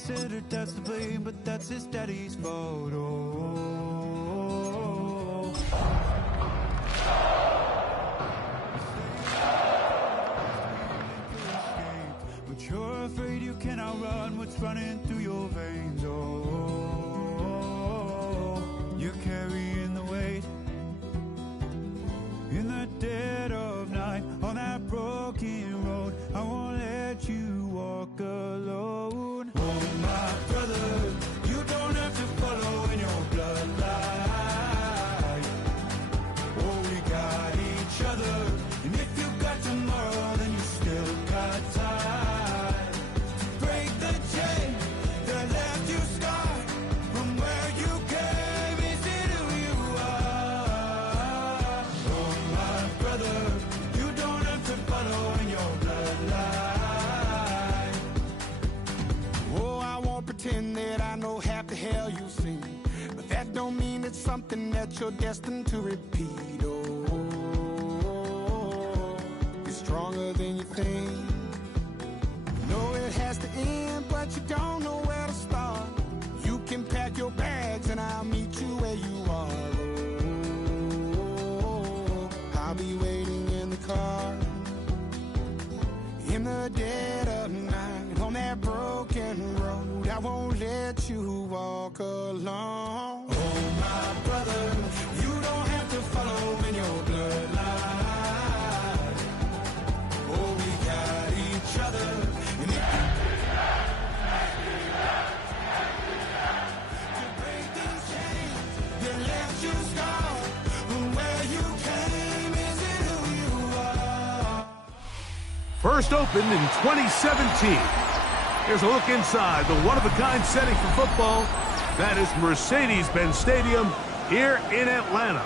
said her dad's to blame, but that's his daddy's fault. But you're afraid you cannot run what's running through your veins. You're carrying the weight in the dead of night on that broken road. I won't let you walk alone. Oh, my brother, you don't have to follow in your bloodline. Oh, we got each other, and if you got tomorrow, then you still got time to break the chain that left you scarred from where you came. Is it who you are? Oh, my brother, you don't have to follow in your bloodline. Oh, I won't pretend that I know half the hell you've seen, but that don't mean it's something that you're destined to repeat. Oh, you're stronger than you think. You know it has to end, but you don't know where to start. You can pack your bags and I'll meet you where you are. Oh, I'll be waiting in the car in the dead of night on that broken road. I won't let you walk alone. Oh, my brother, you don't have to follow in your bloodline. Oh, we got each other. And if to break these chains that left you scarred from where you came, is it who you are? First opened in 2017. Here's a look inside the one-of-a-kind setting for football. That is Mercedes-Benz Stadium here in Atlanta,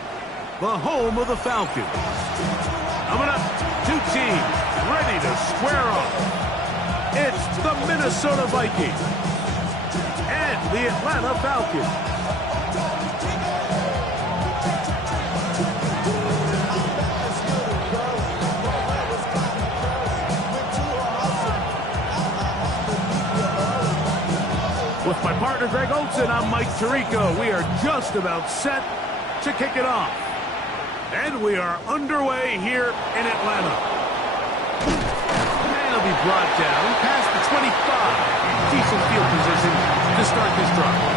the home of the Falcons. Coming up, two teams ready to square off. It's the Minnesota Vikings and the Atlanta Falcons. With my partner, Greg Olson, I'm Mike Tirico. We are just about set to kick it off. And we are underway here in Atlanta. And he'll be brought down past the 25. Decent field position to start this drive.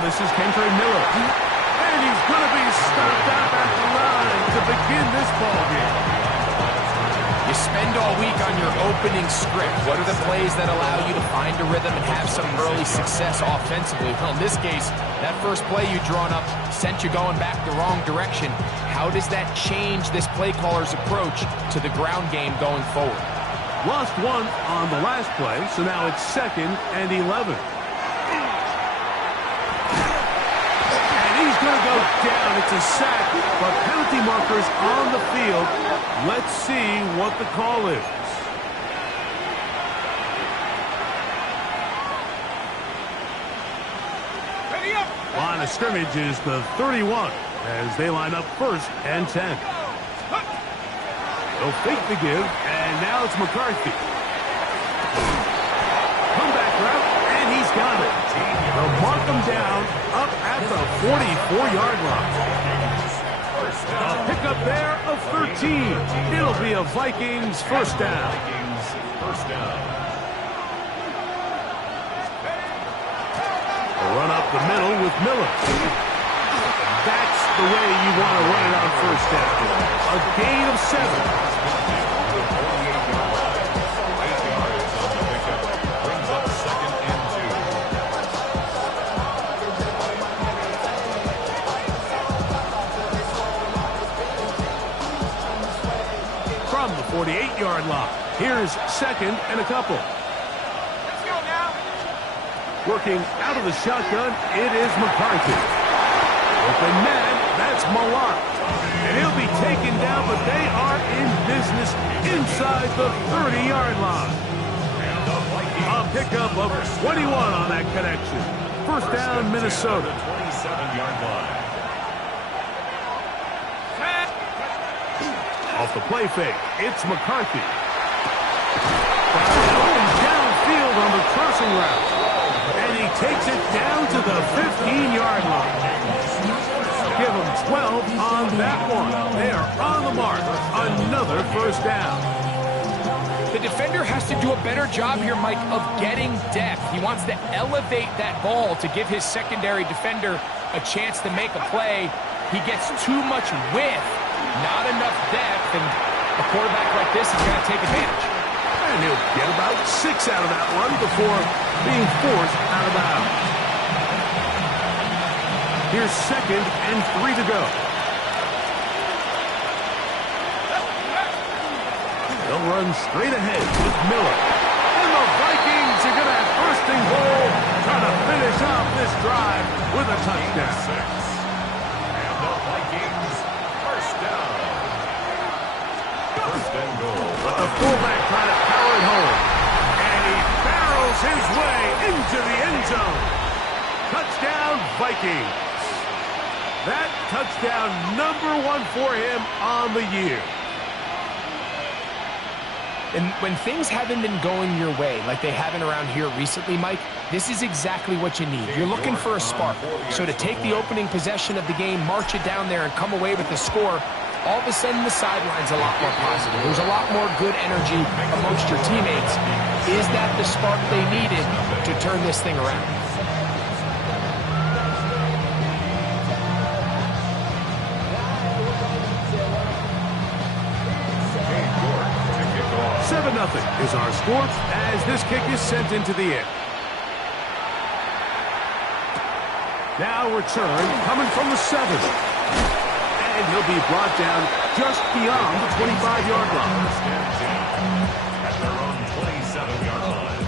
This is Kendra Miller, and he's going to be stopped out at the line to begin this ball game. You spend all week on your opening script. What are the plays that allow you to find a rhythm and have some early success offensively? Well, in this case, that first play you drawn up sent you going back the wrong direction. How does that change this play caller's approach to the ground game going forward? Lost one on the last play, so now it's 2nd and 11. He's going to go down. It's a sack, but penalty markers on the field. Let's see what the call is. Line of scrimmage is the 31 as they line up 1st and 10. They'll fake the give, and now it's McCarthy. Comeback route, and he's got it. They'll mark him down up at the 44-yard line. A pickup there of 13. It'll be a Vikings first down. A run up the middle with Miller. That's the way you want to run it on first down. A gain of 7. From the 48-yard line. Here's 2nd and a couple. Let's go now. Working out of the shotgun, it is McCarthy. Open man, that's Millard. And he'll be taken down, but they are in business inside the 30-yard line. A pickup of 21 on that connection. First down, Minnesota. 27-yard line. Off the play fake, it's McCarthy. Downfield on the crossing route. And he takes it down to the 15-yard line. Give him 12 on that one. They are on the mark. Another first down. The defender has to do a better job here, Mike, of getting depth. He wants to elevate that ball to give his secondary defender a chance to make a play. He gets too much width, not enough depth, and a quarterback like this is going to take advantage. And he'll get about 6 out of that one before being forced out of bounds. Here's 2nd and 3 to go. They'll run straight ahead with Miller. And the Vikings are going to have first and goal, trying to finish off this drive with a touchdown. And the Vikings, first down. First and goal. But the fullback trying to power it home. And he barrels his way into the end zone. Touchdown, Vikings. That touchdown #1 for him on the year. And when things haven't been going your way, like they haven't around here recently, Mike, this is exactly what you need. You're looking for a spark. So to take the opening possession of the game, march it down there, and come away with the score, all of a sudden the sideline's a lot more positive. There's a lot more good energy amongst your teammates. Is that the spark they needed to turn this thing around? Nothing is our score as this kick is sent into the air. Now return coming from the 7. And he'll be brought down just beyond the 25-yard line. At their own 27-yard line.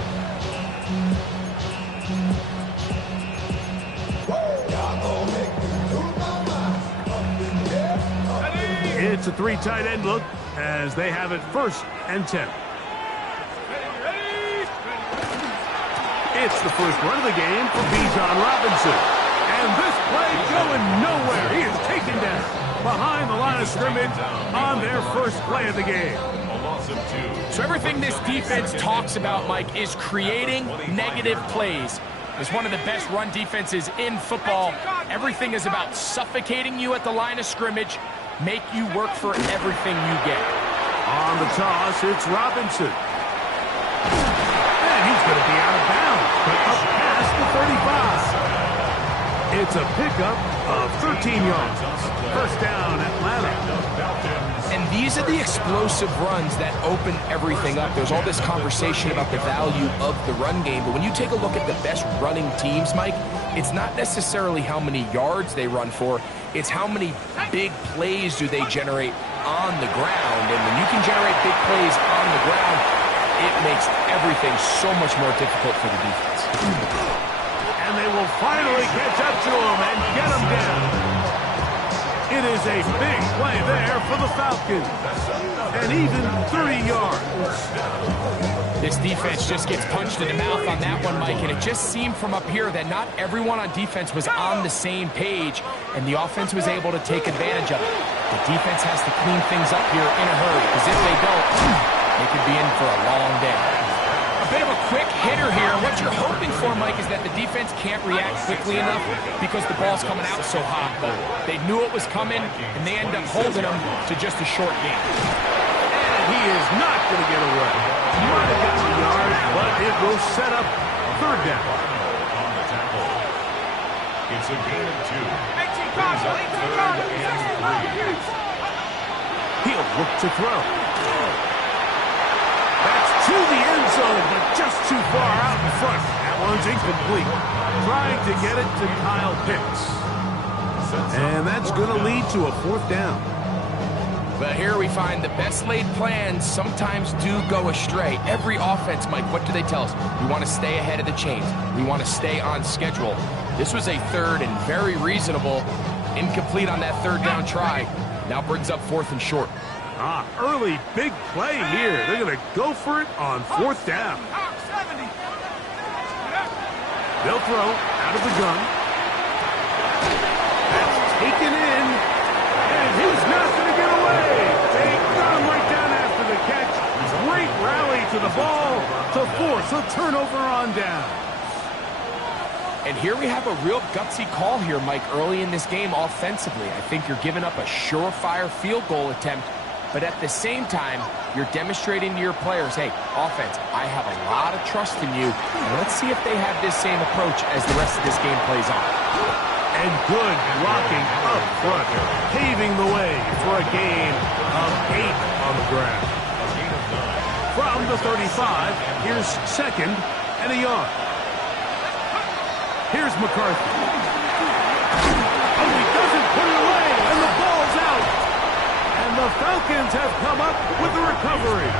It's a 3 tight end look as they have it 1st and 10. It's the first run of the game for Bijan Robinson. And this play going nowhere. He is taken down behind the line of scrimmage on their first play of the game. So everything this defense talks about, Mike, is creating negative plays. It's one of the best run defenses in football. Everything is about suffocating you at the line of scrimmage, make you work for everything you get. On the toss, it's Robinson. And he's going to be out of bounds, but up past the 35. It's a pickup of 13 yards. First down, Atlanta. And these are the explosive runs that open everything up. There's all this conversation about the value of the run game, but when you take a look at the best running teams, Mike, it's not necessarily how many yards they run for, it's how many big plays do they generate on the ground. And when you can generate big plays on the ground, it makes everything so much more difficult for the defense. And they will finally catch up to him and get him down. It is a big play there for the Falcons. And even 30 yards. This defense just gets punched in the mouth on that one, Mike, and it just seemed from up here that not everyone on defense was on the same page, and the offense was able to take advantage of it. The defense has to clean things up here in a hurry, because if they don't, they could be in for a long day. A bit of a quick hitter here. What you're hoping for, Mike, is that the defense can't react quickly enough because the ball's coming out so hot. But they knew it was coming, and they end up holding them to just a short game. And he is not going to get away. He might have gotten a yard, but it will set up third down. On the tackle. It's a gain of 2. He'll look to throw. That's to the end zone, but just too far out in front. That one's incomplete. Trying to get it to Kyle Pitts. And that's going to lead to a 4th down. But here we find the best laid plans sometimes do go astray. Every offense, Mike, what do they tell us? We want to stay ahead of the chains. We want to stay on schedule. This was a 3rd and very reasonable. Incomplete on that 3rd down try. Now brings up 4th and short. Early big play here. They're going to go for it on 4th down. They'll throw out of the gun. That's taken in. And he's not going to get away. They got him right down after the catch. Great rally to the ball to force a turnover on down. And here we have a real gutsy call here, Mike, early in this game offensively. I think you're giving up a surefire field goal attempt, but at the same time, you're demonstrating to your players, hey, offense, I have a lot of trust in you, and let's see if they have this same approach as the rest of this game plays on. And good blocking up front, paving the way for a gain of 8 on the ground. From the 35, here's 2nd and a yard. Here's McCarthy. Oh, he doesn't put it away, and the ball's out. And the Falcons have come up with the recovery.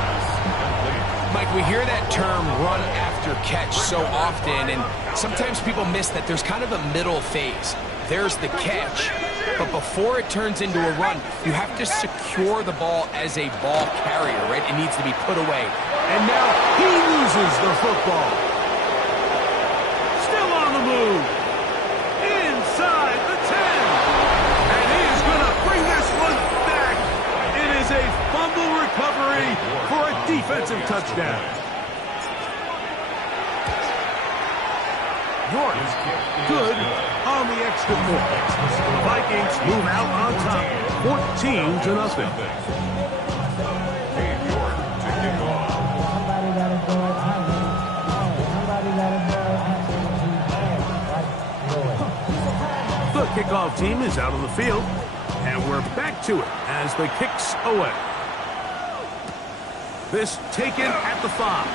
Mike, we hear that term run after catch so often, and sometimes people miss that there's kind of a middle phase. There's the catch, but before it turns into a run, you have to secure the ball as a ball carrier, right? It needs to be put away. And now he loses the football. Move inside the 10, and he is going to bring this one back. It is a fumble recovery for a defensive touchdown. York, good on the extra point. The Vikings move out on top, 14-0. The kickoff team is out on the field, and we're back to it as the kick's away. This taken at the 5.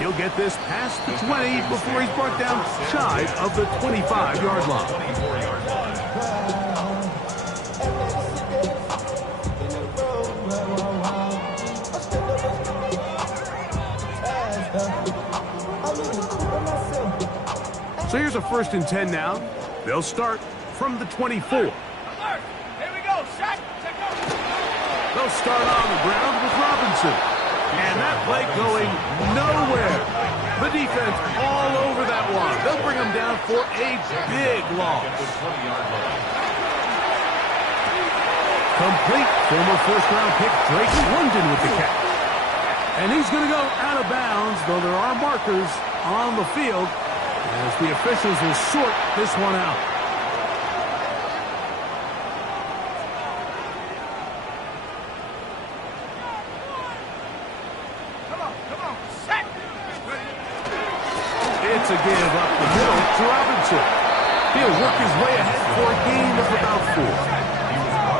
He'll get this past the 20 before he's brought down shy of the 25-yard line. So here's a 1st and 10 now. They'll start from the 24. Here we go, Shaq. They'll start on the ground with Robinson. And that play going nowhere. The defense all over that one. They'll bring him down for a big loss. Complete. Former 1st-round pick Drake London with the catch. And he's going to go out of bounds, though there are markers on the field, as the officials will sort this one out. It's a give up the middle to Robinson. He'll work his way ahead for a gain of about 4.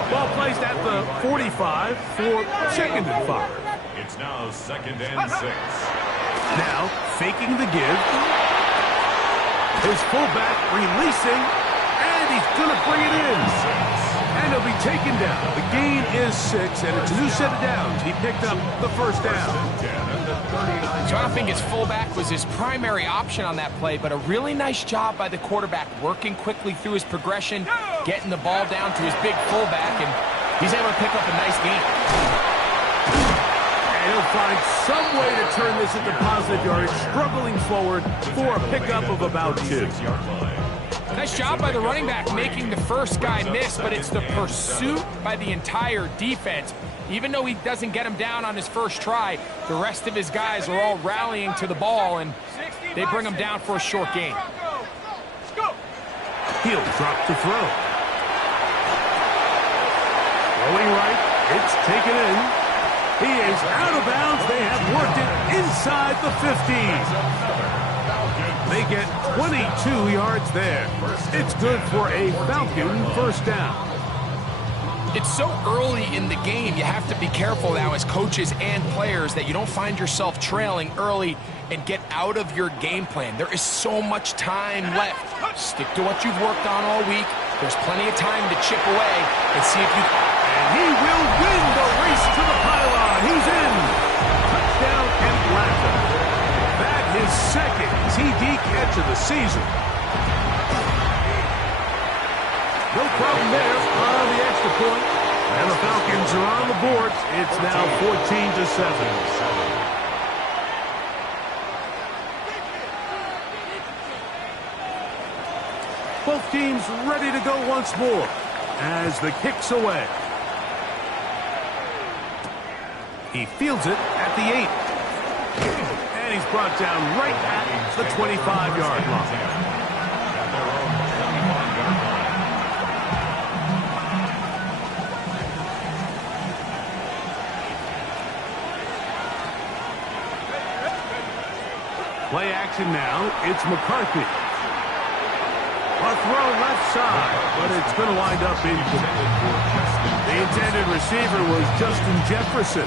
Ball placed at the 45 for 2nd and 5. It's now 2nd and 6. Now faking the give. His fullback releasing, and he's going to bring it in. And he'll be taken down. The gain is 6, and it's a new set of downs. He picked up the 1st down. So I don't think his fullback was his primary option on that play, but a really nice job by the quarterback working quickly through his progression, getting the ball down to his big fullback, and he's able to pick up a nice gain. And he'll find some way to turn this into positive yardage, struggling forward for a pickup of about 2. Nice job by the running back making the first guy miss, but it's the pursuit by the entire defense. Even though he doesn't get him down on his first try, the rest of his guys are all rallying to the ball, and they bring him down for a short gain. He'll drop to throw. Throwing right, it's taken in. He is out of bounds. They have worked it inside the 50. They get 22 yards there. It's good for a Falcon 1st down. It's so early in the game, you have to be careful now as coaches and players that you don't find yourself trailing early and get out of your game plan. There is so much time left. Stick to what you've worked on all week. There's plenty of time to chip away and see if you... And he will win the race to the pylon. He's in. Touchdown Atlanta. That is 2nd TD catch of the season. No problem there on the extra point. And the Falcons are on the board. It's now 14-7. Both teams ready to go once more as the kick's away. He fields it at the 8. And he's brought down right at the 25-yard line. Play action now. It's McCarthy. A throw left side, but it's going to wind up incomplete. The intended receiver was Justin Jefferson.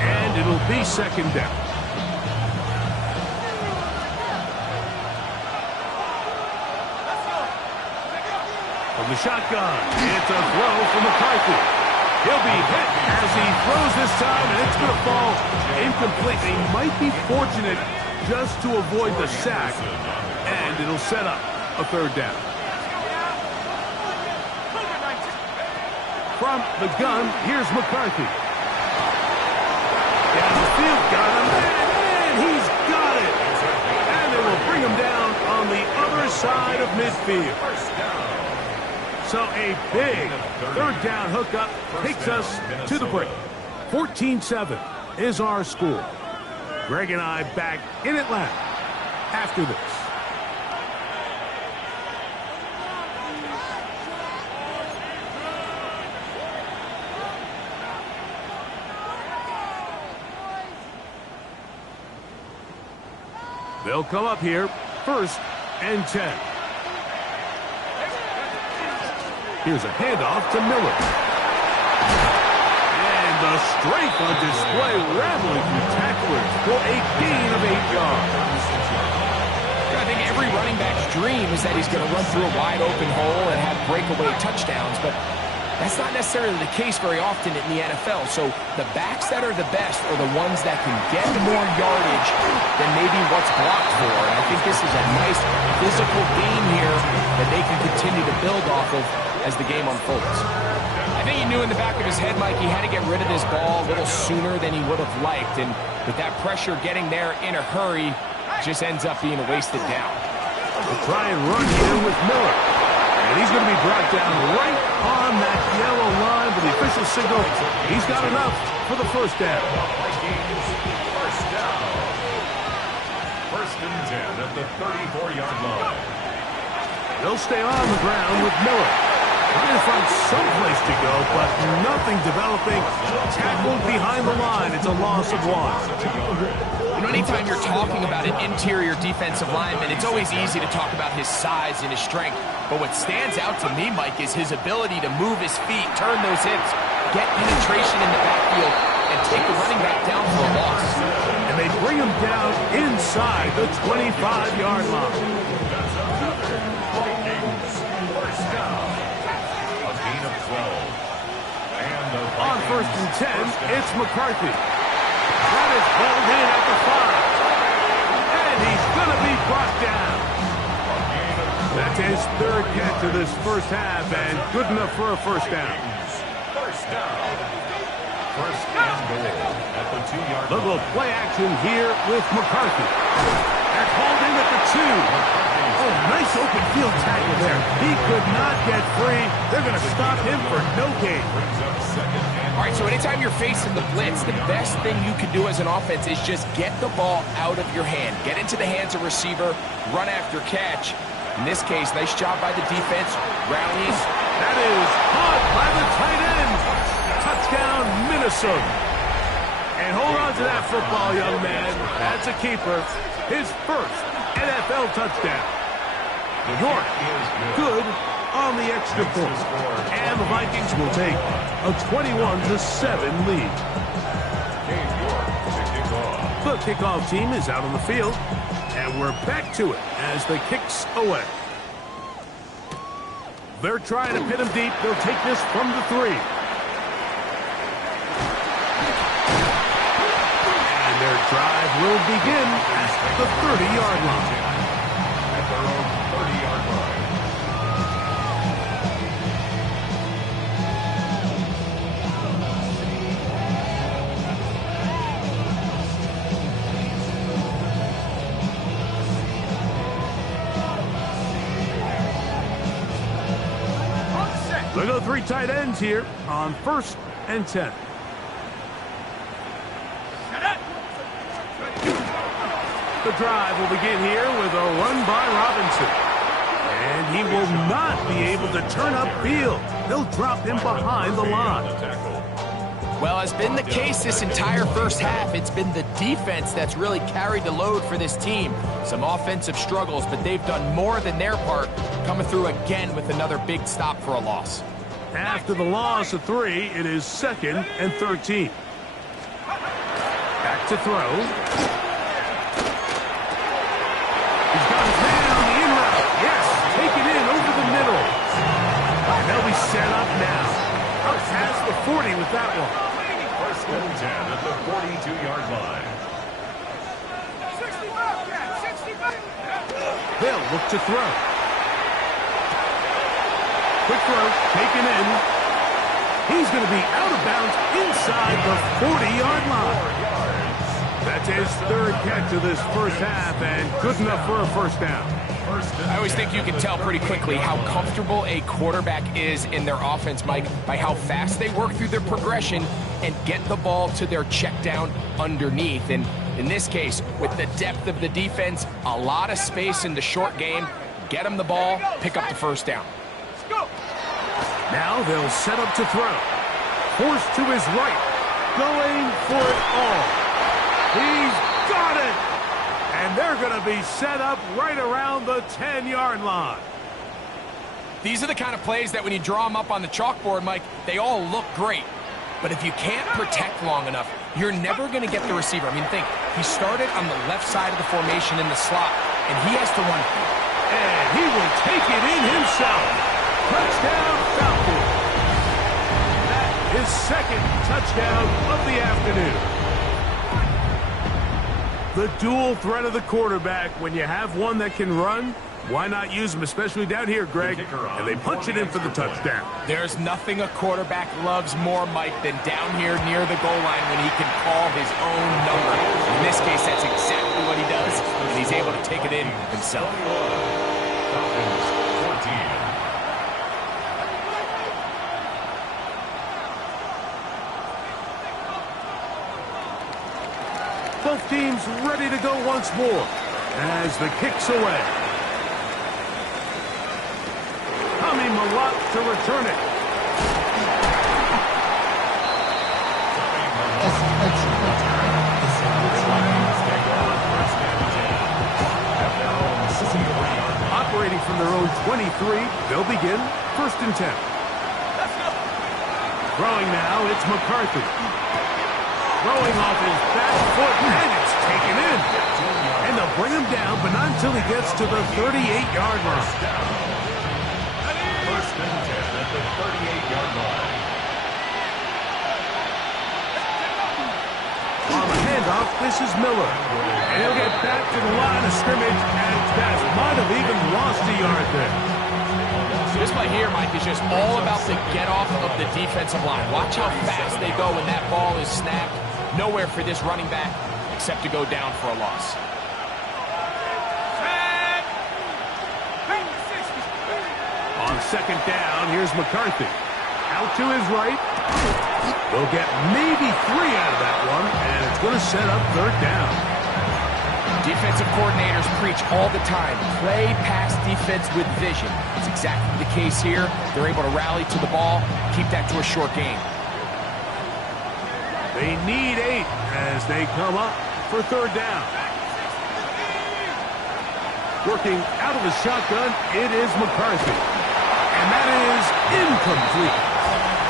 And it'll be second down. From the shotgun, it's a throw from McCarthy. He'll be hit as he throws this time, and it's going to fall incomplete. They might be fortunate just to avoid the sack, and it'll set up a third down. From the gun, here's McCarthy. Down the field, got him, and he's got it. And they will bring him down on the other side of midfield. So a big third down hookup takes us to the break. 14-7 is our score. Greg and I back in Atlanta after this. They'll come up here, 1st and 10. Here's a handoff to Miller. And the strength on display, rambling through tacklers for a gain of 8 yards. I think every running back's dream is that he's going to run through a wide open hole and have breakaway touchdowns, but that's not necessarily the case very often in the NFL. So the backs that are the best are the ones that can get more yardage than maybe what's blocked for. And I think this is a nice physical game here that they can continue to build off of as the game unfolds. I think he knew in the back of his head, Mike, he had to get rid of this ball a little sooner than he would have liked. And with that pressure getting there in a hurry, just ends up being a wasted down. We'll try and run here with Miller. And he's going to be brought down right on that yellow line with the official signal. He's got enough for the first down. First down. 1st and 10 at the 34-yard line. They'll stay on the ground with Miller. They're going to find some place to go, but nothing developing. Tackled behind the line. It's a loss of 1. You know, anytime you're talking about an interior defensive lineman, it's always easy to talk about his size and his strength. But what stands out to me, Mike, is his ability to move his feet, turn those hips, get penetration in the backfield, and take the running back down for a loss. And they bring him down inside the 25-yard line. On 1st and 10, it's McCarthy. That is pulled in at the 5. And he's going to be brought down. That's his 3rd catch of this first half, and good enough for a first down. First down. 1st and goal at the 2-yard line. Little play action here with McCarthy. They're called in at the 2. Oh, nice open field tackle there. He could not get free. They're going to stop him for no gain. All right, so anytime you're facing the blitz, the best thing you can do as an offense is just get the ball out of your hand. Get into the hands of receiver, run after catch. In this case, nice job by the defense, rallying. That is caught by the tight end. Touchdown, Minnesota. And hold on to that football, young man. That's a keeper. His first NFL touchdown. York good on the extra point. And the Vikings will take a 21-7 lead. The kickoff team is out on the field. And we're back to it as the kick's away. They're trying to pin him deep. They'll take this from the 3. And their drive will begin at the 30-yard line. At their own 30-yard line. three tight ends here on 1st and 10. The drive will begin here with a run by Robinson. And he will not be able to turn upfield. They'll drop him behind the line. Well, as been the case this entire first half, it's been the defense that's really carried the load for this team. Some offensive struggles, but they've done more than their part, coming through again with another big stop for a loss. After the loss of 3, it is 2nd and 13. Back to throw. He's got his man on the in route. Yes, take it in over the middle. And they'll be set up now. Up past the 40 with that one. 1st and 10 at the 42-yard line. They'll look to throw. Quick throw, taken in. He's going to be out of bounds inside the 40-yard line. That's his 3rd catch of this first half, and good enough for a first down. I always think you can tell pretty quickly how comfortable a quarterback is in their offense, Mike, by how fast they work through their progression and get the ball to their check down underneath. And in this case, with the depth of the defense, a lot of space in the short game, get them the ball, pick up the first down. Now they'll set up to throw. Forced to his right, going for it all. He's got it! And they're going to be set up right around the 10-yard line. These are the kind of plays that when you draw them up on the chalkboard, Mike, they all look great. But if you can't protect long enough, you're never going to get the receiver. I mean, think, he started on the left side of the formation in the slot, and he has to run. And he will take it in himself. Touchdown, Falcons. That is 2nd touchdown of the afternoon. The dual threat of the quarterback. When you have one that can run, why not use him, especially down here, Greg? And they punch it in for the touchdown. There's nothing a quarterback loves more, Mike, than down here near the goal line when he can call his own number. In this case, that's exactly what he does, and he's able to take it in himself. Falcons 14. Both teams ready to go once more as the kick's away. Tommy Malott to return it. Operating from their own 23, they'll begin 1st and 10. Throwing now, it's McCarthy. Throwing off his back foot, and it's taken in. And they'll bring him down, but not until he gets to the 38-yard line. 1st and 10 at the 38-yard line. On the handoff, this is Miller. And he'll get back to the line of scrimmage at its best. Might have even lost a yard there. This play here, Mike, is just all about the get-off of the defensive line. Watch how fast they go when that ball is snapped. Nowhere for this running back except to go down for a loss. On 2nd down, here's McCarthy. Out to his right. They'll get maybe 3 out of that one, and it's going to set up 3rd down. Defensive coordinators preach all the time, play pass defense with vision. It's exactly the case here. They're able to rally to the ball, keep that to a short game. They need 8 as they come up for 3rd down. Working out of the shotgun, it is McCarthy. And that is incomplete.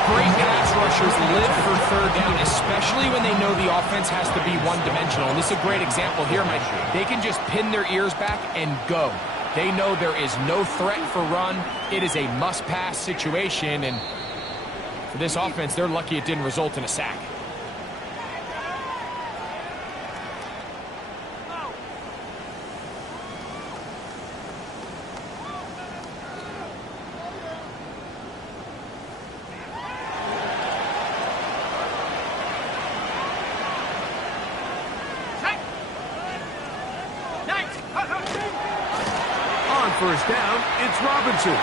Great pass rushers live for 3rd down, especially when they know the offense has to be one-dimensional. And this is a great example here, Mike. They can just pin their ears back and go. They know there is no threat for run. It is a must-pass situation, and for this offense, they're lucky it didn't result in a sack. First down, it's Robinson.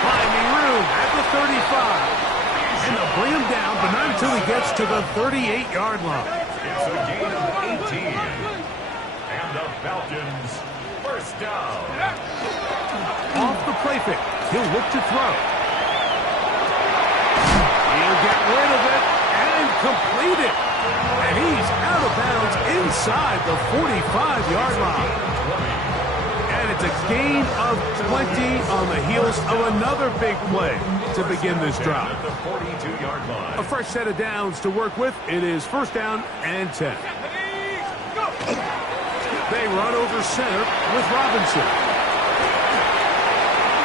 Climbing finding room at the 35. And they'll bring him down, but not until he gets to the 38-yard line. It's a gain of 18. And the Falcons, first down. Off the play fake. He'll look to throw. He'll get rid of it and complete it. And he's out of bounds inside the 45-yard line. And it's a gain of 20 on the heels of another big play to begin this drive. At the 42-yard line. A fresh set of downs to work with. It is first down and 10. They run over center with Robinson.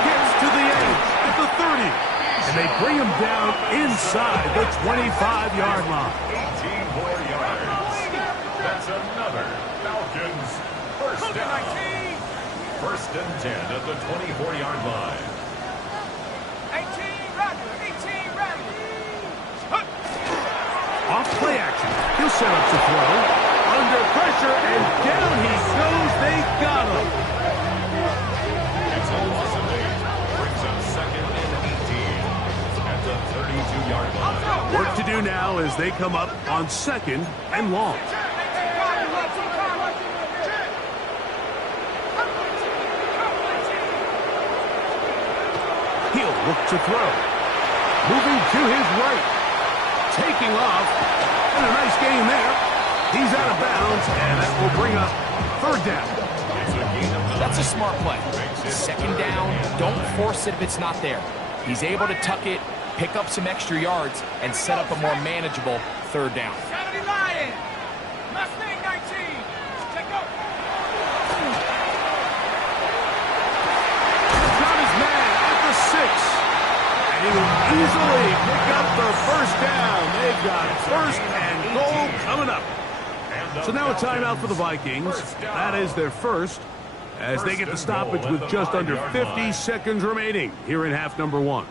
Gets to the edge at the 30. And they bring him down inside the 25-yard line. 18 more yards. That's another Falcons first down. First and 10 at the 24-yard line. 18 Rattler. Off play action. He'll set up to throw. Under pressure, and down he goes. They got him. It's a loss of 8. Brings up second and 18 at the 32-yard line. Work to do now as they come up on second and long. He'll look to throw. Moving to his right. Taking off. And a nice gain there. He's out of bounds, and that will bring up third down. That's a smart play. Second down, don't force it if it's not there. He's able to tuck it, pick up some extra yards, and set up a more manageable third down. Saturday Lion. Mustang 19. Check out. Got his man at the 6. And he will easily pick up the first down. They've got first and goal coming up. So now a timeout for the Vikings. That is their first, as they get the stoppage with just under 50 seconds remaining here in half number 1.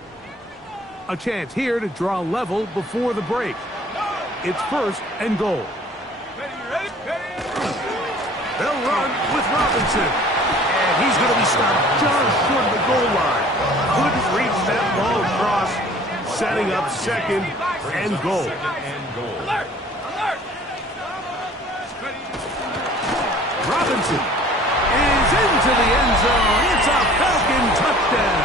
A chance here to draw level before the break. It's first and goal. They'll run with Robinson. And he's going to be stopped just short of the goal line. Couldn't reach that ball across, setting up second and goal. Alert. Robinson is into the end zone. It's a Falcon touchdown.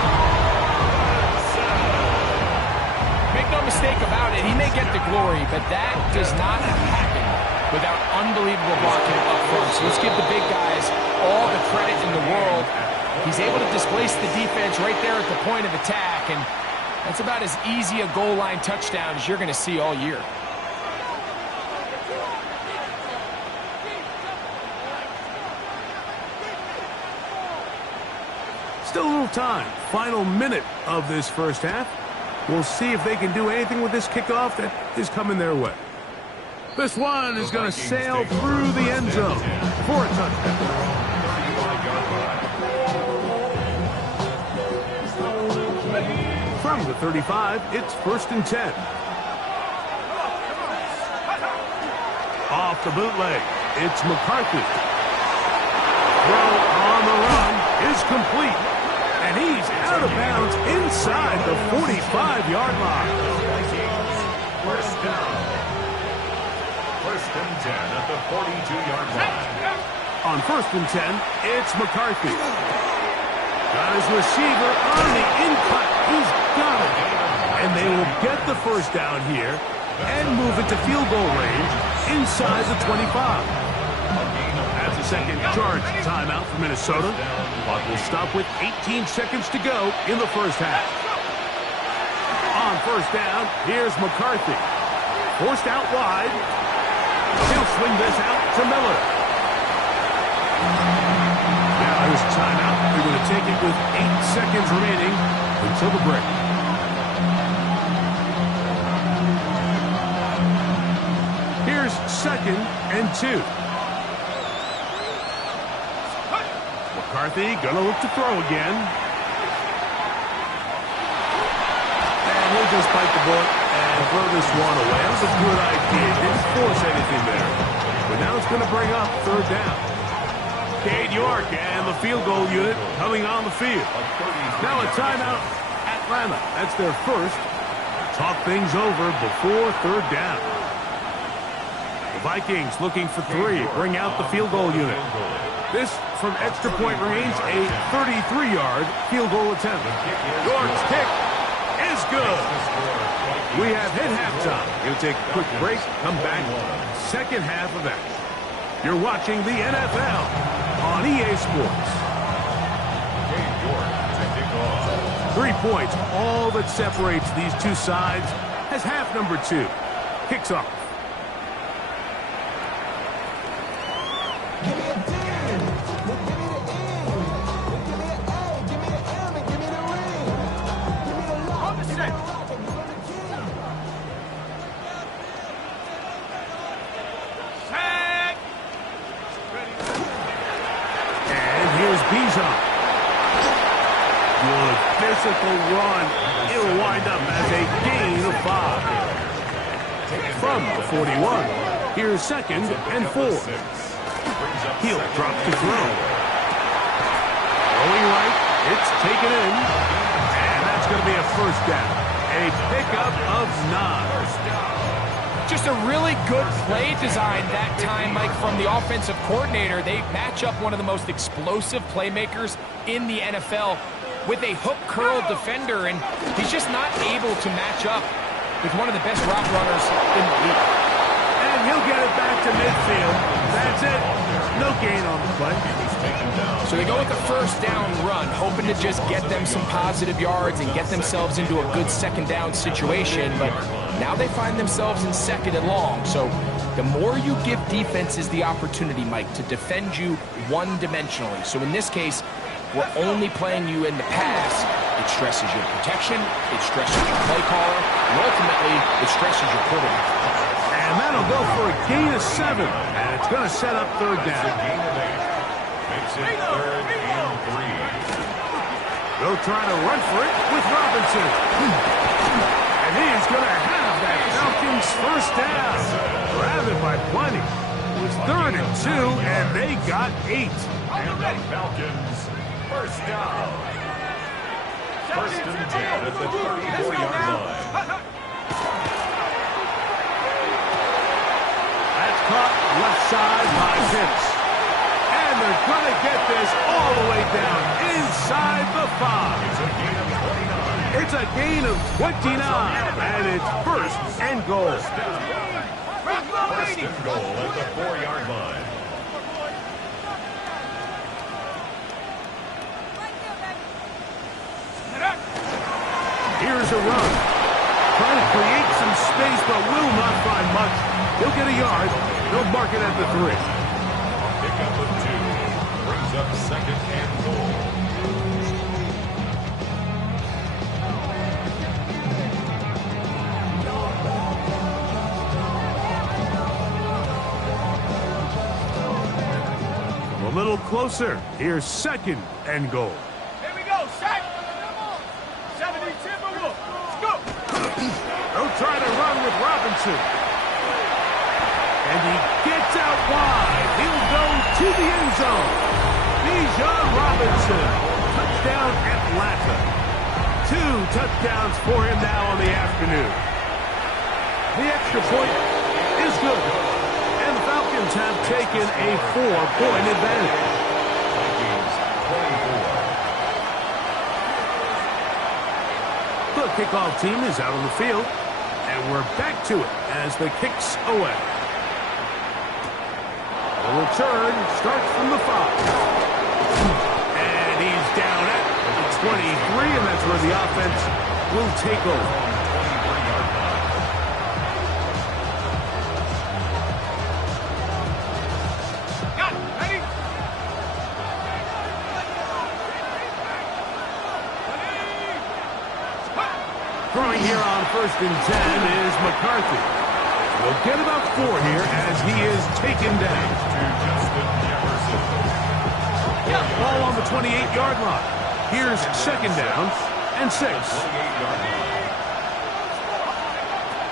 Make no mistake about it, he may get the glory, but that does not happen without unbelievable blocking up front. So let's give the big guys all the credit in the world. He's able to displace the defense right there at the point of attack, and that's about as easy a goal line touchdown as you're going to see all year. Still a little time. Final minute of this first half. We'll see if they can do anything with this kickoff that is coming their way. This one is going to sail through the end zone for a touchdown. From the 35, it's first and 10. Off the bootleg, it's McCarthy. Throw on the run is complete. And he's out of bounds inside the 45-yard line. First down. First and 10 at the 42-yard line. On first and 10, it's McCarthy. Got his receiver on the in-cut. He's got it. And they will get the first down here and move it to field goal range inside the 25. That's a second charge timeout for Minnesota. Clock will stop with 18 seconds to go in the first half. On first down, here's McCarthy. Forced out wide. He'll swing this out to Miller. Now here's a timeout. They're going to take it with 8 seconds remaining until the break. Here's second and 2. McCarthy gonna look to throw again. And he'll just bite the bullet and throw this one away. That was a good idea. Didn't force anything there. But now it's gonna bring up third down. Cade York and the field goal unit coming on the field. Now a timeout at Atlanta. That's their first. Talk things over before third down. The Vikings looking for 3. Bring out the field goal unit. This from extra point range, a 33-yard field goal attempt. York's kick is good. We have hit halftime. We'll take a quick break, come back, second half of action. You're watching the NFL on EA Sports. 3 points, all that separates these two sides, as half number 2 kicks off. Run. It'll wind up as a gain of 5. From the 41, here's 2nd and 4. He'll drop to throw. Going right, it's taken in, and that's going to be a first down. A pickup of 9. Just a really good play design that time, Mike, from the offensive coordinator. They match up one of the most explosive playmakers in the NFL with a hook curl defender, and he's just not able to match up with one of the best route runners in the league. And he'll get it back to midfield. That's it. No gain on the play. So they go with the first down run, hoping to just get them some positive yards and get themselves into a good second down situation, but now they find themselves in 2nd and long. So the more you give defenses the opportunity, Mike, to defend you one-dimensionally. So in this case, we're only playing you in the pass. It stresses your protection, it stresses your play caller, and ultimately, it stresses your quarterback. And that'll go for a gain of 7, and it's going to set up third down. Makes it 3rd and 3. They'll try to run for it with Robinson. And he's going to have that Falcons first down. Grab it by plenty. It was 3rd and 2, and they got 8. And the Falcons first down. 1st and 10 at the 34-yard line. That's caught left side by Pitts. And they're going to get this all the way down inside the 5. It's a gain of 29, and it's 1st and goal. 1st and goal at the 4-yard line. Here's a run. Trying to create some space, but will not find much. He'll get a yard. They'll mark it at the 3. Pickup of 2. Brings up 2nd and goal. A little closer. Here's 2nd and goal. Here we go, set. 70 Timberwolves. Let's go. They'll try to run with Robinson. And he gets out wide. He'll go to the end zone. Bijan Robinson. Touchdown Atlanta. 2 touchdowns for him now on the afternoon. The extra point is good. And the Falcons have taken a 4-point advantage. Vikings 24. The kickoff team is out on the field. And we're back to it as the kick's away. The return starts from the 5. And he's down at the 23, and that's where the offense will take over. Throwing here on 1st and 10 is McCarthy. We'll get about 4 here as he is taken down. Ball on the 28-yard line. Here's 2nd down and 6.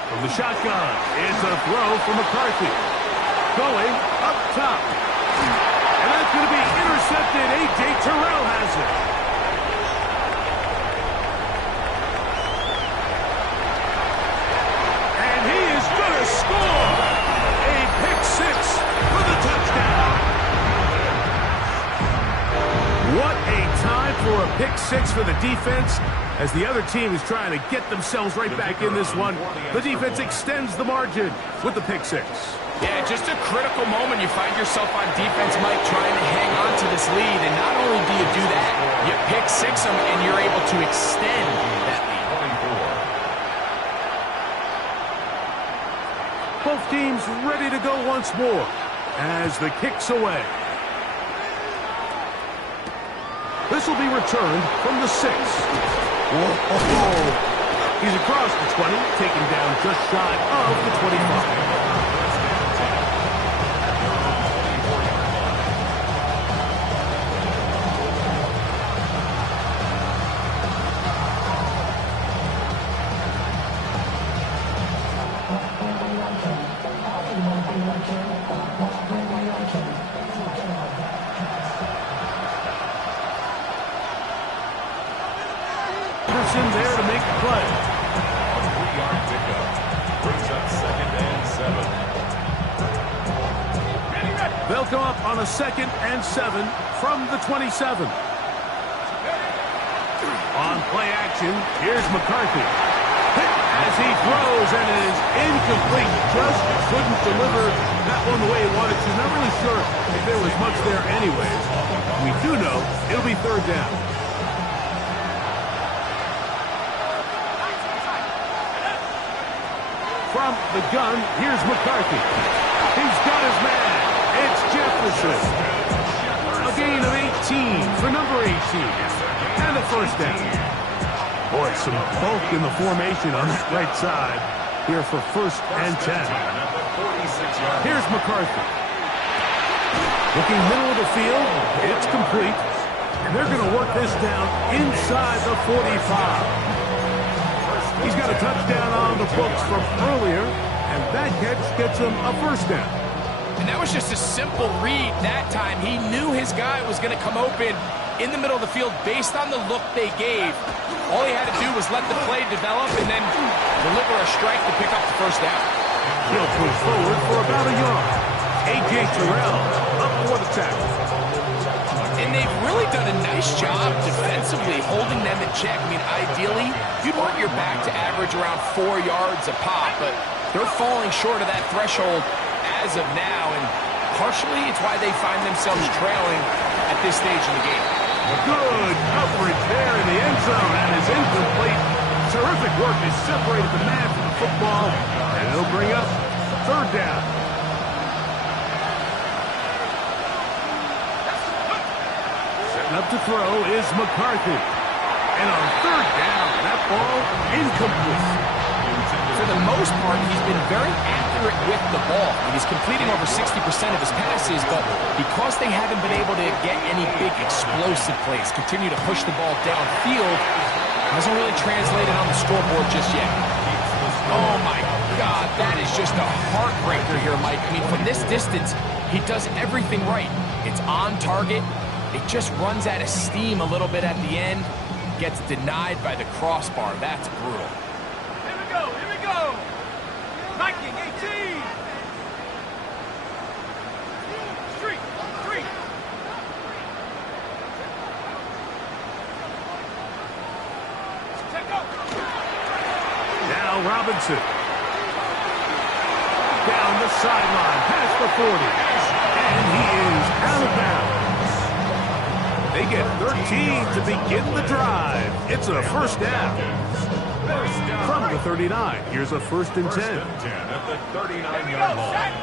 From the shotgun, it's a throw for McCarthy. Going up top. And that's going to be intercepted. A.J. Terrell has it. pick six for the defense as the other team is trying to get themselves right back in this one. The defense extends the margin with the pick six. Yeah, just a critical moment. You find yourself on defense, Mike, trying to hang on to this lead. And not only do you do that, you pick six them, and you're able to extend that lead. Both teams ready to go once more as the kick's away. This will be returned from the 6. Whoa. He's across the 20, taken down just shy of the 25. There to make the play. A 3-yard pickup brings up 2nd and 7. They'll come up on a 2nd and 7 from the 27. On play action, here's McCarthy. Hit as he throws, and it is incomplete. Just couldn't deliver that one the way he wanted to. Not really sure if there was much there anyways. We do know it'll be 3rd down. From the gun, here's McCarthy. He's got his man. It's Jefferson. A gain of 18 for number 18. And a 1st down. Boy, some bulk in the formation on that right side here for 1st and 10. Here's McCarthy. Looking middle of the field. It's complete. And they're going to work this down inside the 45. He's got a touchdown on the books from earlier, and that catch gets him a 1st down. And that was just a simple read that time. He knew his guy was going to come open in the middle of the field based on the look they gave. All he had to do was let the play develop and then deliver a strike to pick up the 1st down. He'll push forward for about a yard. A.J. Terrell up for the tackle. And they've really done a nice job defensively holding them in check. I mean, ideally, you'd want your back to average around 4 yards a pop, but they're falling short of that threshold as of now, and partially it's why they find themselves trailing at this stage in the game. Good coverage there in the end zone, and is incomplete. Terrific work has separated the man from the football, and it'll bring up 3rd down. Setting up to throw is McCarthy. And on 3rd down, that ball incomplete. For the most part, he's been very accurate with the ball. He's completing over 60% of his passes, but because they haven't been able to get any big explosive plays, continue to push the ball downfield, hasn't really translated on the scoreboard just yet. Oh my God, that is just a heartbreaker here, Mike. I mean, from this distance, he does everything right. It's on target. It just runs out of steam a little bit at the end. Gets denied by the crossbar. That's brutal. Here we go, here we go. Viking 18. Street. Check out. Now Robinson. Down the sideline, past the 40. And he is out of bounds. They get 13 to begin the drive. It's a 1st down. From the 39, here's a 1st and 10. 1st and 10 at the 39-yard line.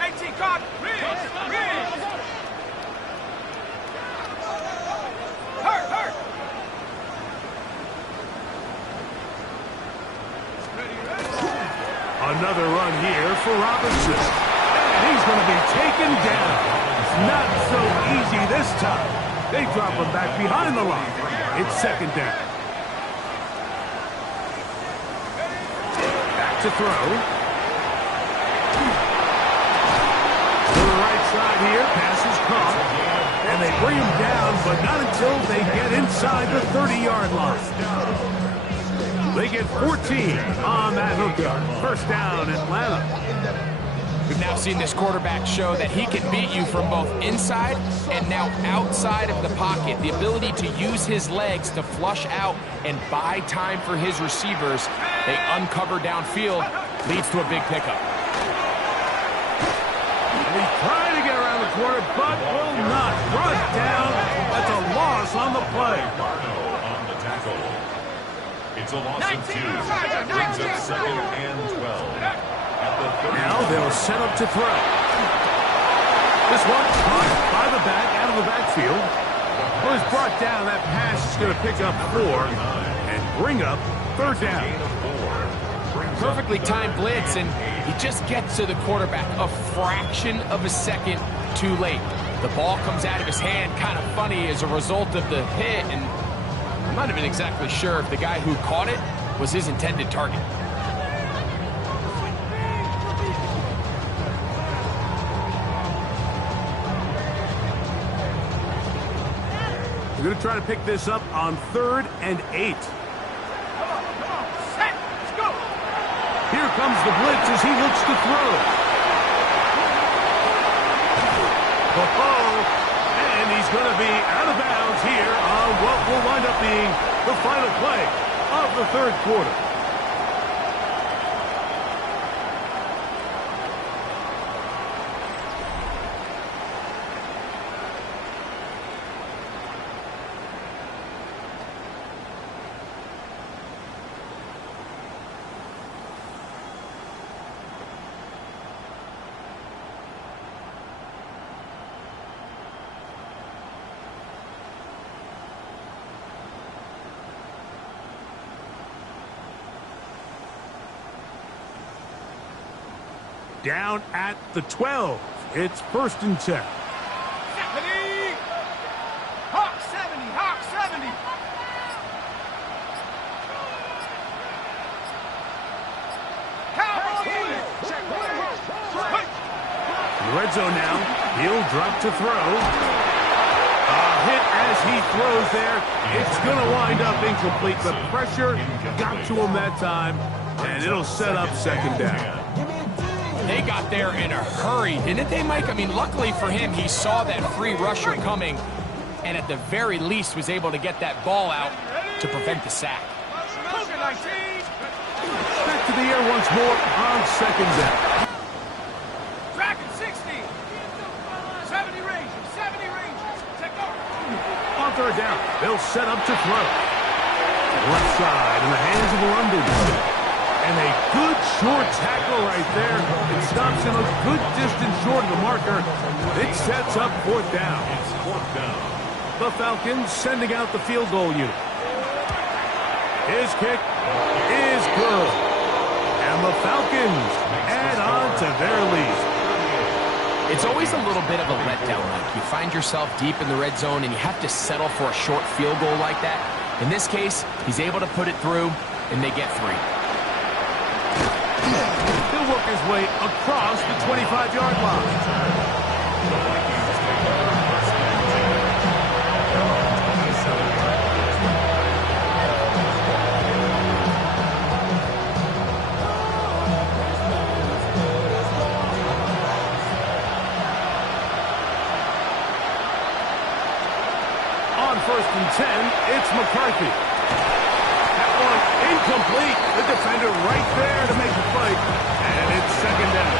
18 caught. Ridge. Hurt. Another run here for Robinson. And he's going to be taken down. Not so easy this time. They drop him back behind the line. It's 2nd down. Back to throw. To the right side here. Pass is caught. And they bring him down, but not until they get inside the 30-yard line. They get 14 on that hookup. 1st down, Atlanta. We've now seen this quarterback show that he can beat you from both inside and now outside of the pocket. The ability to use his legs to flush out and buy time for his receivers. They uncover downfield, leads to a big pickup. And he's trying to get around the corner, but will not. Brought down. That's a loss on the play. On the tackle. It's a loss of 2. That brings up 2nd and 12. Now they'll set up to throw. This one caught by the back, out of the backfield. Well, it's brought down. That pass is going to pick up 4 and bring up 3rd down. Perfectly timed blitz, and he just gets to the quarterback a fraction of a second too late. The ball comes out of his hand kind of funny as a result of the hit, and I'm not even exactly sure if the guy who caught it was his intended target. We're going to try to pick this up on 3rd and 8. Set. Let's go. Here comes the blitz as he looks to throw. And he's going to be out of bounds here on what will wind up being the final play of the 3rd quarter. Down at the 12. It's 1st and 10. Hawk 70. Hawk 70. Cowboy. In the red zone now. He'll drop to throw. A hit as he throws there. It's going to wind up incomplete. The pressure got to him that time, and it'll set up 2nd down. They got there in a hurry, didn't they, Mike? I mean, luckily for him, he saw that free rusher coming and at the very least was able to get that ball out to prevent the sack. Back to the air once more on 2nd down. Dragon 60. 70 Rangers. 70 Rangers. Take off. On 3rd down, they'll set up to throw. Left side in the hands of London. And a good short tackle right there. It stops him a good distance short of the marker. It sets up 4th down. It's 4th down. The Falcons sending out the field goal unit. His kick is good. And the Falcons add on to their lead. It's always a little bit of a letdown. Like you find yourself deep in the red zone and you have to settle for a short field goal like that. In this case, he's able to put it through, and they get 3. He'll work his way across the 25-yard line. On 1st and 10, it's McCarthy. That one incomplete. The defender right there to make the play. And it's 2nd down.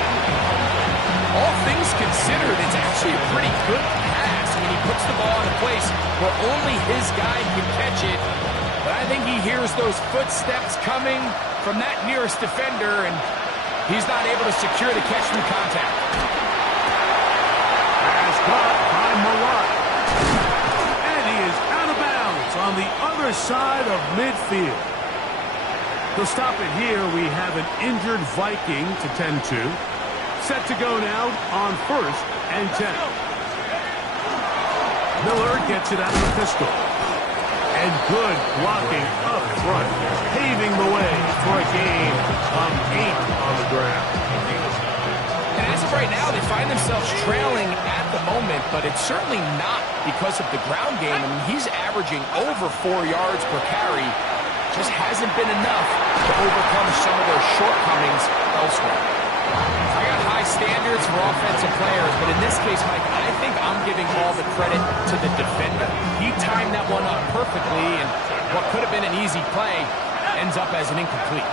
All things considered, it's actually a pretty good pass. I mean, he puts the ball in a place where only his guy can catch it. But I think he hears those footsteps coming from that nearest defender, and he's not able to secure the catch through contact. Pass caught by Malott. And he is out of bounds on the other side of midfield. To stop it here, we have an injured Viking to tend to. Set to go now on 1st and 10. Miller gets it out of the pistol. And good blocking up front, paving the way for a gain of 8 on the ground. And as of right now, they find themselves trailing at the moment, but it's certainly not because of the ground game. I mean, he's averaging over 4 yards per carry. Just hasn't been enough to overcome some of their shortcomings elsewhere. I got high standards for offensive players, but in this case, Mike, I think I'm giving all the credit to the defender. He timed that one up perfectly, and what could have been an easy play ends up as an incomplete.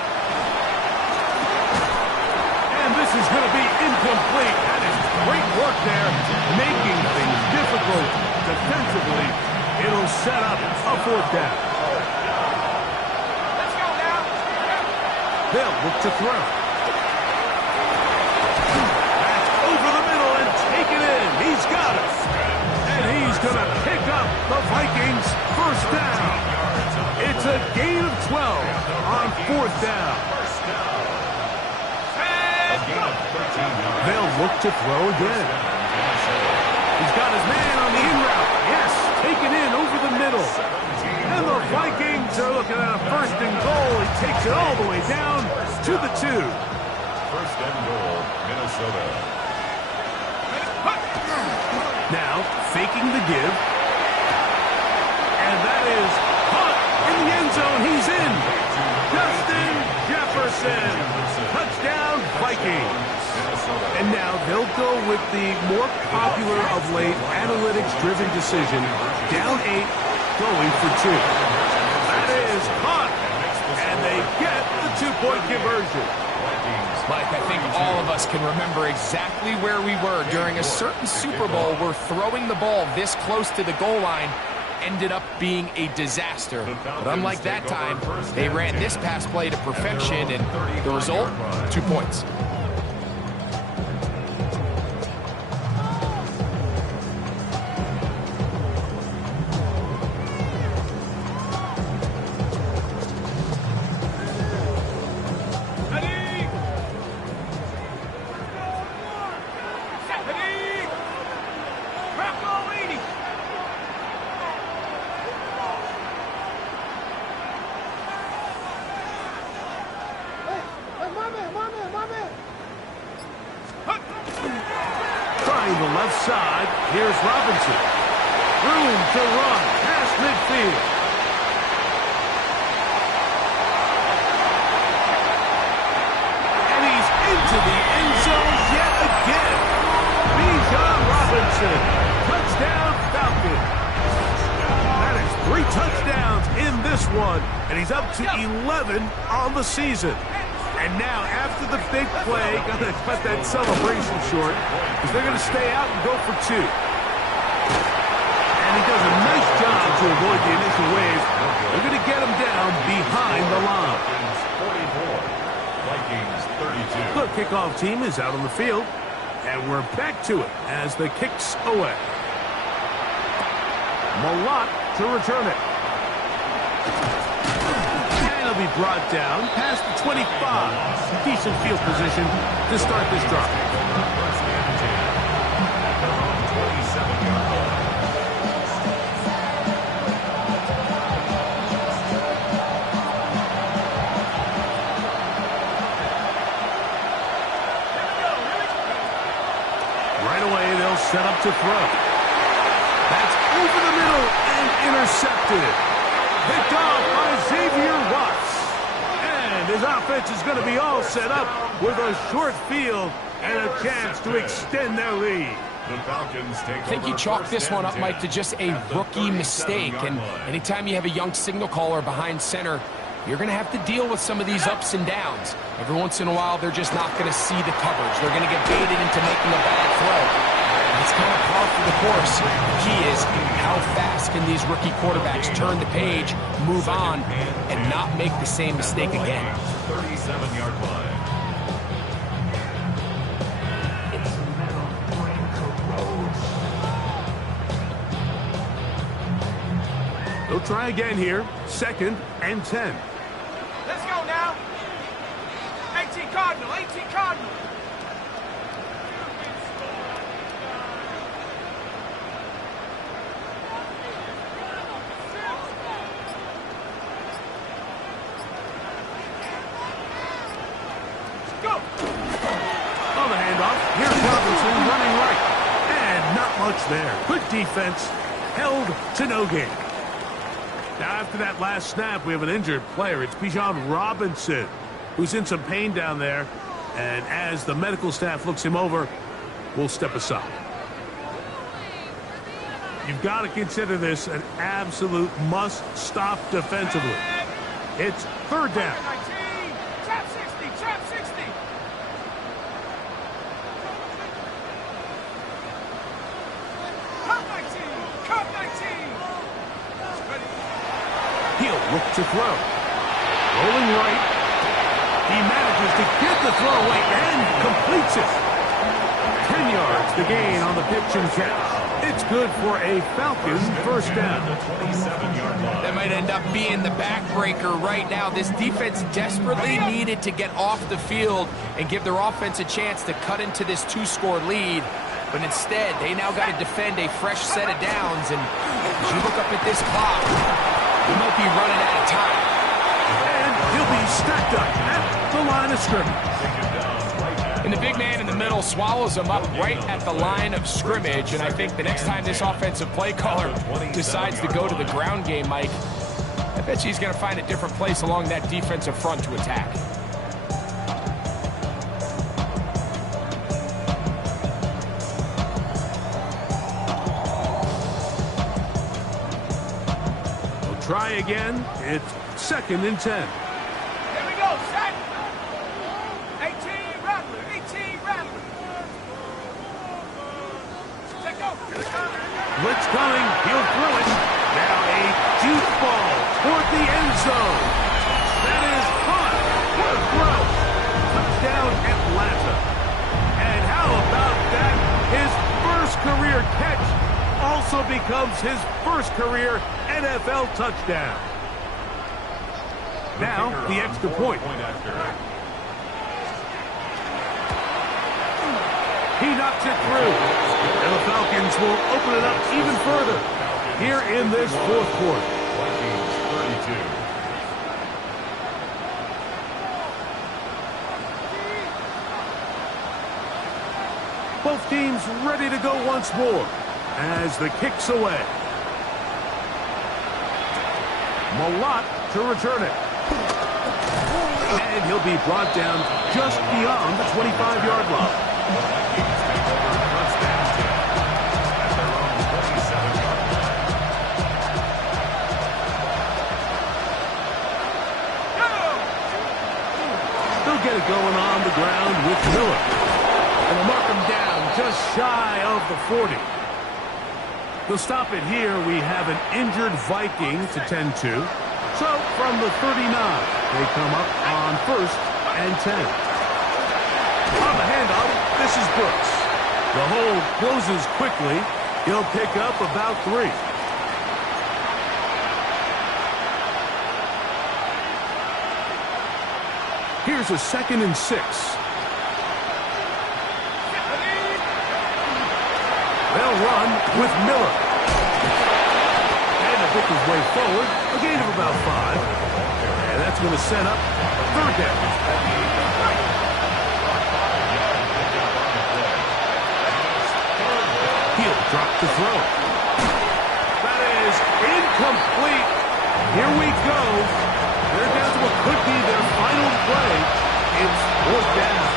And this is going to be incomplete. That is great work there, making things difficult defensively. It'll set up a 4th down. Let's go now. They'll look to throw. That's over the middle and take it in. He's got it. And he's going to pick up the Vikings' 1st down. It's a gain of 12 on 4th down. They'll look to throw again. He's got his man on the in route. Yes, taken in over the middle. And the Vikings are looking at a 1st and goal. He takes it all the way down to the 2. 1st and goal, Minnesota. Now, faking the give. And that is caught in the end zone. He's in. Justin Jefferson. Touchdown, Vikings. And now they'll go with the more popular of late analytics-driven decision. Down 8, going for 2. That is caught. And they get the 2-point conversion. Mike, I think all of us can remember exactly where we were during a certain Super Bowl where throwing the ball this close to the goal line ended up being a disaster. But unlike that time, they ran this pass play to perfection, and the result, 2 points. The left side, here's Robinson. Room to run past midfield. And he's into the end zone yet again. Bijan Robinson. Touchdown, Falcons. That is 3 touchdowns in this one, and he's up to 11 on the season. And now, after the big play, got to cut that celebration short, because they're going to stay out and go for 2. And he does a nice job to avoid the initial wave. They're going to get him down behind the line. 44, Vikings 32. The kickoff team is out on the field, and we're back to it as the kick's away. Malott to return it. He'll be brought down past the 25. Decent field position to start this drive. Right away, they'll set up to throw. That's over the middle and intercepted. Picked off by Xavier Watts. And his offense is going to be all set up with a short field and a chance to extend their lead. The Falcons take I think you chalk this one up, Mike, to just a rookie mistake. And anytime you have a young signal caller behind center, you're going to have to deal with some of these ups and downs. Every once in a while, they're just not going to see the coverage. They're going to get baited into making a bad throw. It's kind of par for the course. The key is how fast can these rookie quarterbacks turn the page, move on, and not make the same mistake again. 37-yard line. They'll try again here. 2nd and 10. Let's go now. 18 Cardinal, 18 Cardinal. Go. On the handoff, here's Robinson running right. And not much there. Good defense. Held to no gain. Now, after that last snap, we have an injured player. It's Bijan Robinson, who's in some pain down there. And as the medical staff looks him over, we'll step aside. You've got to consider this an absolute must-stop defensively. It's third down. Trap 60, trap 60. Cut 19, cut 19. He'll look to throw. Rolling right. He manages to get the throw away and completes it. 10 yards the gain on the pitch and catch. It's good for a Falcons first down. That might end up being the backbreaker right now. This defense desperately needed to get off the field and give their offense a chance to cut into this 2-score lead. But instead, they now got to defend a fresh set of downs. And as you look up at this clock, we might be running out of time. And he'll be stacked up at the line of scrimmage. And the big man in the middle swallows him up right at the line of scrimmage. And I think the next time this offensive play caller decides to go to the ground game, Mike, I bet he's going to find a different place along that defensive front to attack. We'll try again. It's 2nd and 10. Here we go, set. 18 Rattler, 18 Rattler. Take over. Blitz coming. He'll throw it. Now a juke ball toward the end zone. That is high. What a throw. Touchdown Atlanta. And how about that? His first career catch also becomes his first career NFL touchdown. Now the extra point. He knocks it through. And the Falcons will open it up even further here in this fourth quarter. Vikings 32. Both teams ready to go once more as the kick's away. Malott to return it. And he'll be brought down just beyond the 25-yard line. They'll get it going on the ground with Miller. And they'll mark him down just shy of the 40. They'll stop it here. We have an injured Viking to tend to. So from the 39, they come up on 1st and 10. On the handoff, this is Brooks. The hole closes quickly. He'll pick up about 3. Here's a 2nd and 6. They'll run with Miller. And to pick his way forward, a gain of about 5. And that's going to set up 3rd down. He'll drop the throw. That is incomplete. Here we go. They're down to what could be their final play. It's 4th down.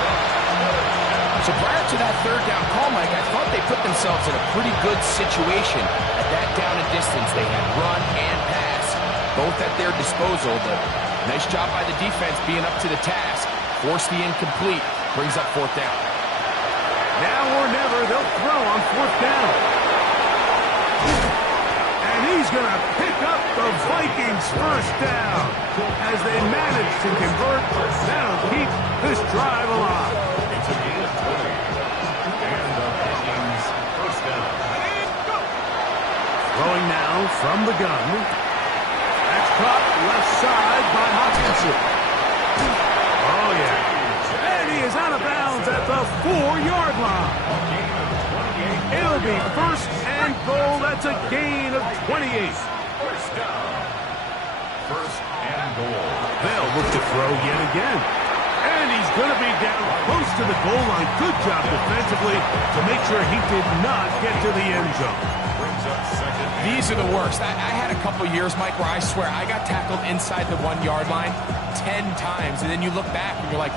So prior to that 3rd down call, Mike, I thought they put themselves in a pretty good situation. At that down and distance, they had run and pass, both at their disposal. But nice job by the defense being up to the task. Force the incomplete. Brings up 4th down. Now or never, they'll throw on 4th down. And he's going to pick up the Vikings' first down. As they manage to convert, that'll keep this drive alive. It's a gain of 20. And the Vikings first down. Throwing now from the gun. That's caught left side by Hawkinson. Oh, yeah. And he is out of bounds at the 4-yard line. It'll be 1st and goal. That's a gain of 28. First down. 1st and goal. They'll look to throw yet again. And he's going to be down close to the goal line. Good job defensively to make sure he did not get to the end zone. Brings up 2nd. These are the worst. I had a couple years, Mike, where I swear I got tackled inside the 1-yard line 10 times. And then you look back and you're like,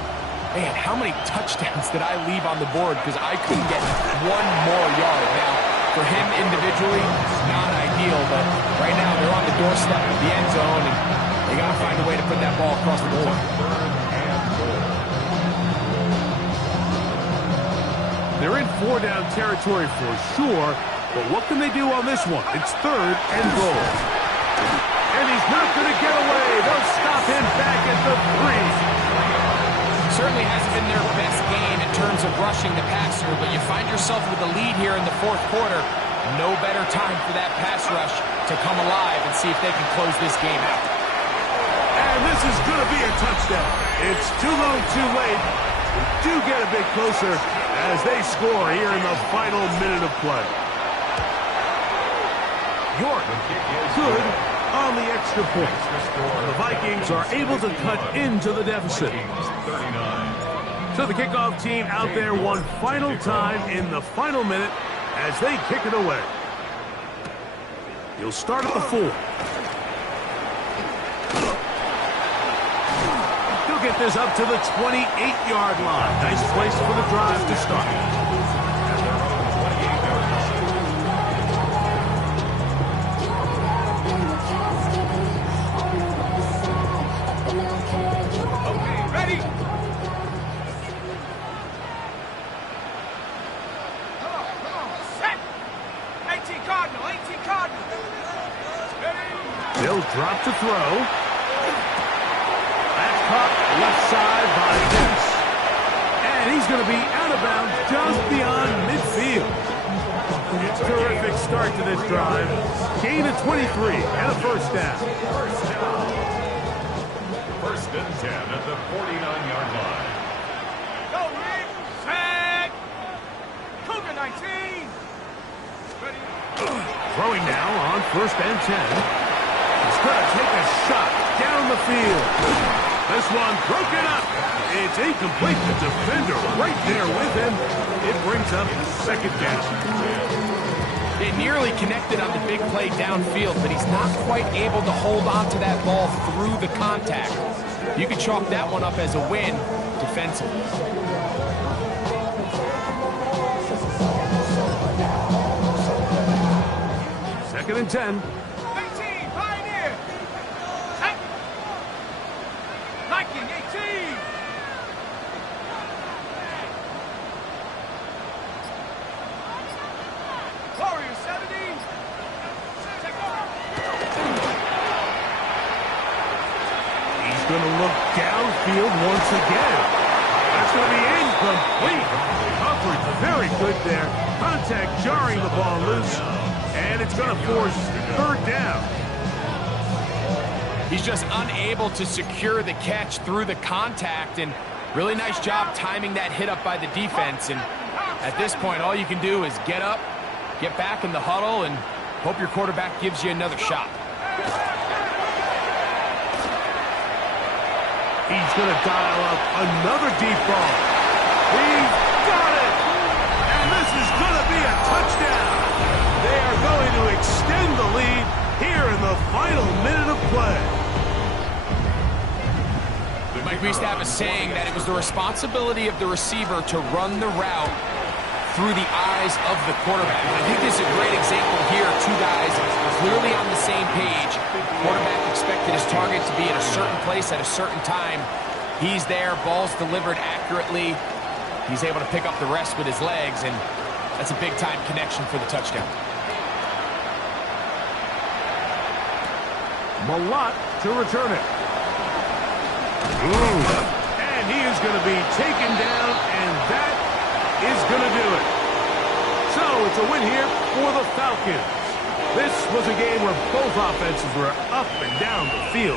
Man, how many touchdowns did I leave on the board because I couldn't get one more yard? Now, for him individually, not ideal, but right now they're on the doorstep of the end zone, and they got to find a way to put that ball across the board. They're in 4-down territory for sure, but what can they do on this one? It's 3rd and goal. And he's not going to get away. They'll stop him back at the 3. Certainly hasn't been their best game in terms of rushing the passer, but you find yourself with a lead here in the 4th quarter. No better time for that pass rush to come alive and see if they can close this game out. And this is going to be a touchdown. It's too little too late. We do get a bit closer as they score here in the final minute of play. York, good on the extra point. The Vikings are able to cut into the deficit. So the kickoff team out there one final time in the final minute as they kick it away. You'll start at the 4. He'll get this up to the 28-yard line. Nice place for the drive to start. They'll drop to throw. That's caught left side by Vince. And he's going to be out of bounds just beyond midfield. Terrific start to this drive. Gain of 23 and a first down. 1st and 10 at the 49-yard line. Go, Rick. Set. Cougar 19. Ready. Throwing now on 1st and 10. He's going to take a shot down the field. This one broken up. It's incomplete. The defender right there with him. It brings up 2nd down. They nearly connected on the big play downfield, but he's not quite able to hold on to that ball through the contact. You can chalk that one up as a win defensively. 2nd and 10. Going to look downfield once again. That's going to be incomplete. Coverage very good there. Contact jarring the ball loose. And it's going to force 3rd down. He's just unable to secure the catch through the contact, and really nice job timing that hit up by the defense. And at this point, all you can do is get up, get back in the huddle, and hope your quarterback gives you another shot. He's going to dial up another deep ball. He's got it! And this is going to be a touchdown. They are going to extend the lead here in the final minute of play. Mike, we used to have a saying that it was the responsibility of the receiver to run the route through the eyes of the quarterback. I think this is a great example here. 2 guys clearly on the same page. Quarterback expected his target to be at a certain place at a certain time. He's there, ball's delivered accurately. He's able to pick up the rest with his legs, and that's a big-time connection for the touchdown. Malott to return it. Ooh. And he is going to be taken down, and that is going to do it. So it's a win here for the Falcons. This was a game where both offenses were up and down the field.